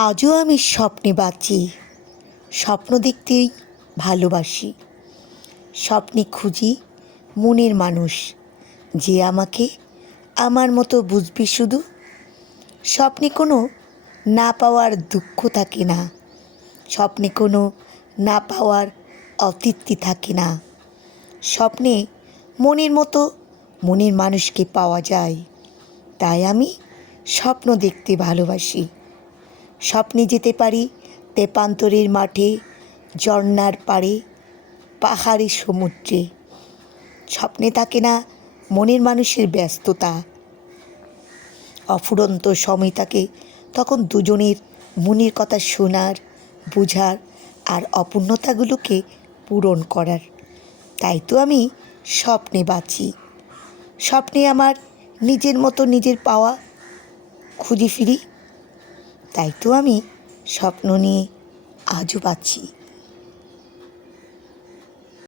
আজও আমি স্বপ্নে বাঁচি। স্বপ্ন দেখতেই ভালোবাসি। স্বপ্নে খুঁজি মনের মানুষ। যে আমাকে আমার মতো বুঝবি শুধু। স্বপ্নে কোনো না পাওয়ার দুঃখ থাকে না। স্বপ্নে কোনো না পাওয়ার অতৃপ্তি থাকে না। স্বপ্নে মনের মতো মনের মানুষকে পাওয়া যায়। তাই আমি স্বপ্ন দেখতে ভালোবাসি। স্বপ্নে যেতে পারি, তেপান্তরের মাঠে, ঝর্ণার পাড়ে, পাহাড়ি সমুদ্রে। স্বপ্নে থাকে না মনের মানুষের ব্যস্ততা। অফুরন্ত সময় থাকে তখন দুজনের মনের কথা শোনার, বোঝার আর অপূর্ণতাগুলোকে পূরণ করার। তাই তো আমি স্বপ্নে বাঁচি। স্বপ্নে আমার নিজের মতো নিজের পাওয়া। খুঁজে ফিরি তাই তো আমি স্বপ্ন নিয়ে আজও বাঁচি